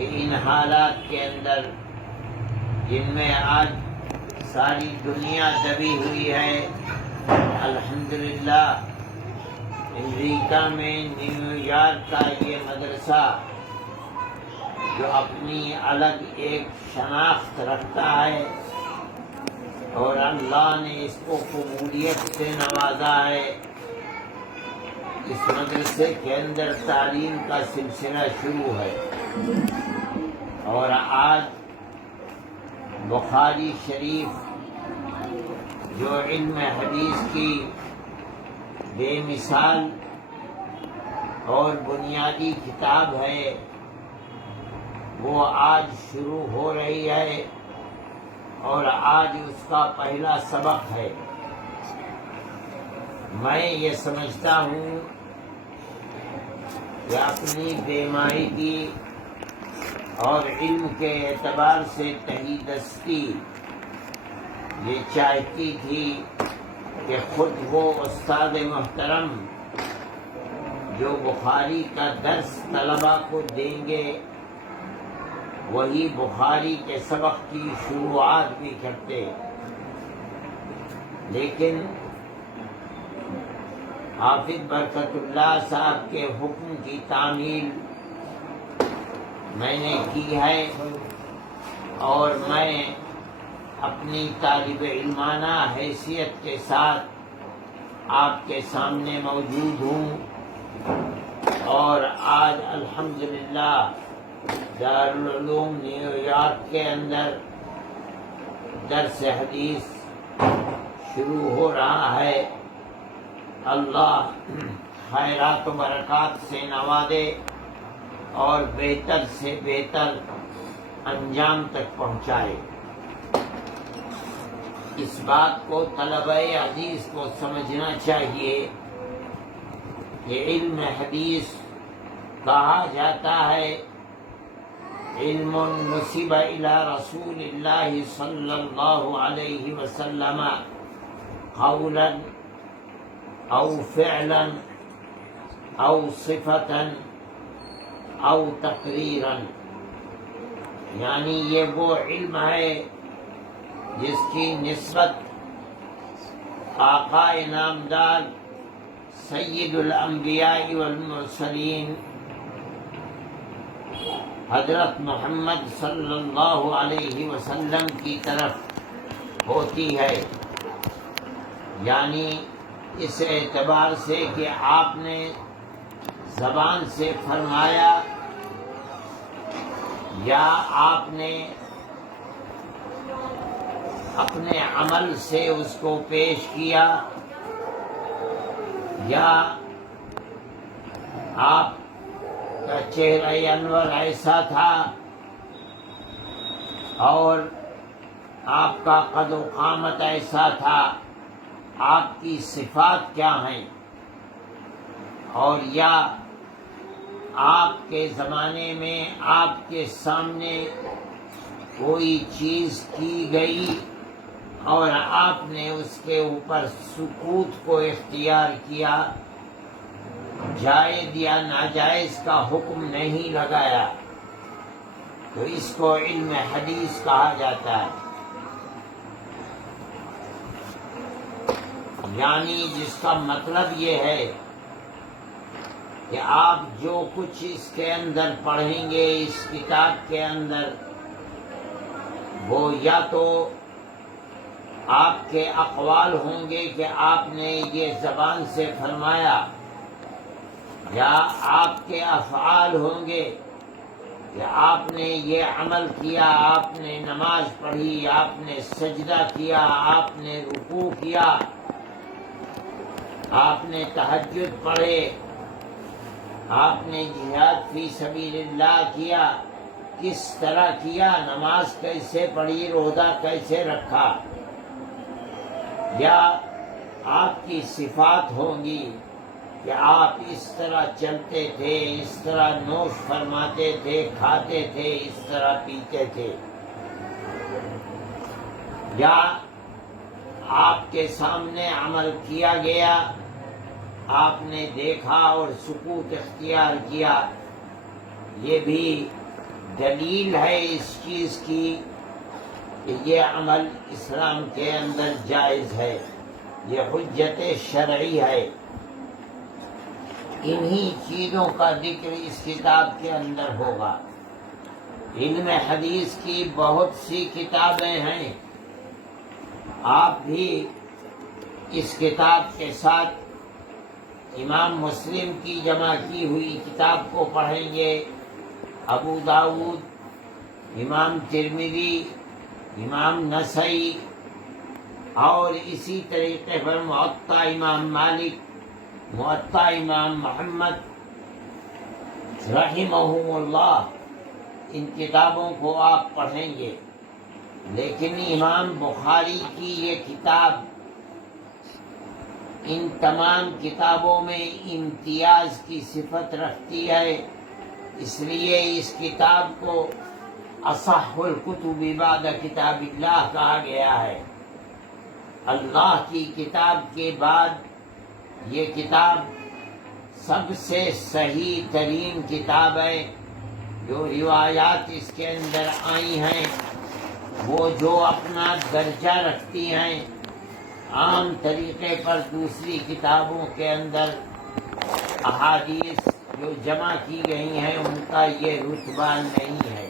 کہ ان حالات کے اندر جن میں آج ساری دنیا دبی ہوئی ہے، الحمدللہ امریکہ میں نیو یارک کا یہ مدرسہ جو اپنی الگ ایک شناخت رکھتا ہے اور اللہ نے اس کو قبولیت سے نوازا ہے، اس مدرسے کے اندر تعلیم کا سلسلہ شروع ہے۔ اور آج بخاری شریف جو علم حدیث کی بے مثال اور بنیادی کتاب ہے، وہ آج شروع ہو رہی ہے اور آج اس کا پہلا سبق ہے۔ میں یہ سمجھتا ہوں کہ اپنی بے مائگی اور علم کے اعتبار سے تہی دستی یہ چاہتی تھی کہ خود وہ استاد محترم جو بخاری کا درس طلباء کو دیں گے، وہی بخاری کے سبق کی شروعات بھی کرتے، لیکن حافظ برکت اللہ صاحب کے حکم کی تعمیل میں نے کی ہے، اور میں اپنی طالب علمانہ حیثیت کے ساتھ آپ کے سامنے موجود ہوں، اور آج الحمدللہ دارالعلوم نیو یارک کے اندر درس حدیث شروع ہو رہا ہے۔ اللہ خیرات و برکات سے نوازے اور بہتر سے بہتر انجام تک پہنچائے۔ اس بات کو طلبہ حدیث کو سمجھنا چاہیے کہ علم حدیث کہا جاتا ہے علم نسب الی رسول اللہ صلی اللہ علیہ وسلم قولا او فعلا او صفتا او تقریرا، یعنی یہ وہ علم ہے جس کی نسبت آقا نامدار سید الانبیاء والمرسلین حضرت محمد صلی اللہ علیہ وسلم کی طرف ہوتی ہے، یعنی اس اعتبار سے کہ آپ نے زبان سے فرمایا یا آپ نے اپنے عمل سے اس کو پیش کیا، یا آپ کا چہرہ انور ایسا تھا اور آپ کا قد و قامت ایسا تھا، آپ کی صفات کیا ہیں، اور یا آپ کے زمانے میں آپ کے سامنے کوئی چیز کی گئی اور آپ نے اس کے اوپر سکوت کو اختیار کیا، جائز یا ناجائز کا حکم نہیں لگایا، تو اس کو علم حدیث کہا جاتا ہے۔ یعنی جس کا مطلب یہ ہے کہ آپ جو کچھ اس کے اندر پڑھیں گے، اس کتاب کے اندر، وہ یا تو آپ کے اقوال ہوں گے کہ آپ نے یہ زبان سے فرمایا، یا آپ کے افعال ہوں گے کہ آپ نے یہ عمل کیا، آپ نے نماز پڑھی، آپ نے سجدہ کیا، آپ نے رکوع کیا، آپ نے تہجد پڑھے، آپ نے جہاد فی سبیل اللہ کیا، کس طرح کیا، نماز کیسے پڑھی، روزہ کیسے رکھا، یا آپ کی صفات ہوں گی کہ آپ اس طرح چلتے تھے، اس طرح نوش فرماتے تھے، کھاتے تھے، اس طرح پیتے تھے، یا آپ کے سامنے عمل کیا گیا، آپ نے دیکھا اور سکوت اختیار کیا، یہ بھی دلیل ہے اس چیز کی کہ یہ عمل اسلام کے اندر جائز ہے، یہ حجت شرعی ہے۔ انہی چیزوں کا ذکر اس کتاب کے اندر ہوگا۔ علم حدیث کی بہت سی کتابیں ہیں، آپ بھی اس کتاب کے ساتھ امام مسلم کی جمع کی ہوئی کتاب کو پڑھیں گے، ابو داؤد، امام ترمذی، امام نسائی، اور اسی طریقے پر موطا امام مالک، موطا امام محمد رحمہم اللہ، ان کتابوں کو آپ پڑھیں گے۔ لیکن امام بخاری کی یہ کتاب ان تمام کتابوں میں امتیاز کی صفت رکھتی ہے، اس لیے اس کتاب کو اصح الکتب بعد کتاب اللہ کہا گیا ہے۔ اللہ کی کتاب کے بعد یہ کتاب سب سے صحیح ترین کتاب ہے۔ جو روایات اس کے اندر آئی ہیں وہ جو اپنا درجہ رکھتی ہیں، عام طریقے پر دوسری کتابوں کے اندر احادیث جو جمع کی گئی ہیں ان کا یہ رتبہ نہیں ہے۔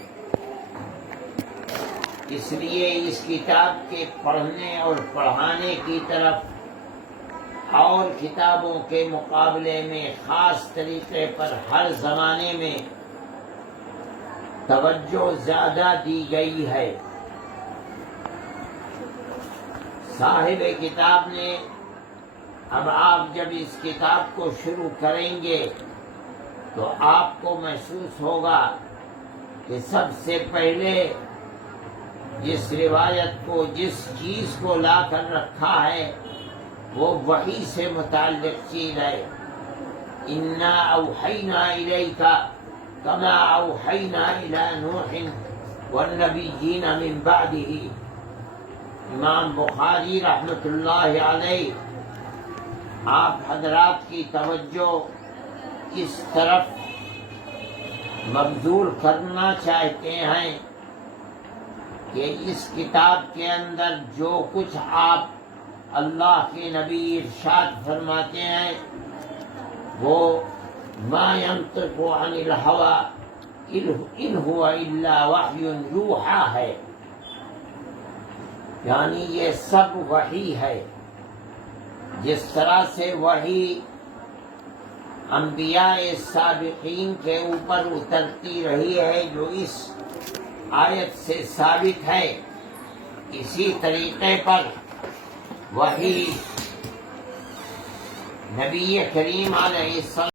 اس لیے اس کتاب کے پڑھنے اور پڑھانے کی طرف اور کتابوں کے مقابلے میں خاص طریقے پر ہر زمانے میں توجہ زیادہ دی گئی ہے۔ صاحب کتاب نے اب آپ جب اس کتاب کو شروع کریں گے تو آپ کو محسوس ہوگا کہ سب سے پہلے جس روایت کو، جس چیز کو لا کر رکھا ہے وہ وحی سے متعلق چیز ہے۔ انا اوحینا الیک کما اوحینا الی نوح والنبیین من بعدہ۔ امام بخاری رحمۃ اللہ علیہ آپ حضرات کی توجہ اس طرف مبذول کرنا چاہتے ہیں کہ اس کتاب کے اندر جو کچھ آپ اللہ کے نبی ارشاد فرماتے ہیں وہ ما ينطق عن الهوى ان هو الا وحی یوحی ہے، یعنی یہ سب وحی ہے۔ جس طرح سے وحی انبیاء سابقین کے اوپر اترتی رہی ہے جو اس آیت سے ثابت ہے، اسی طریقے پر وحی نبی کریم علیہ السلام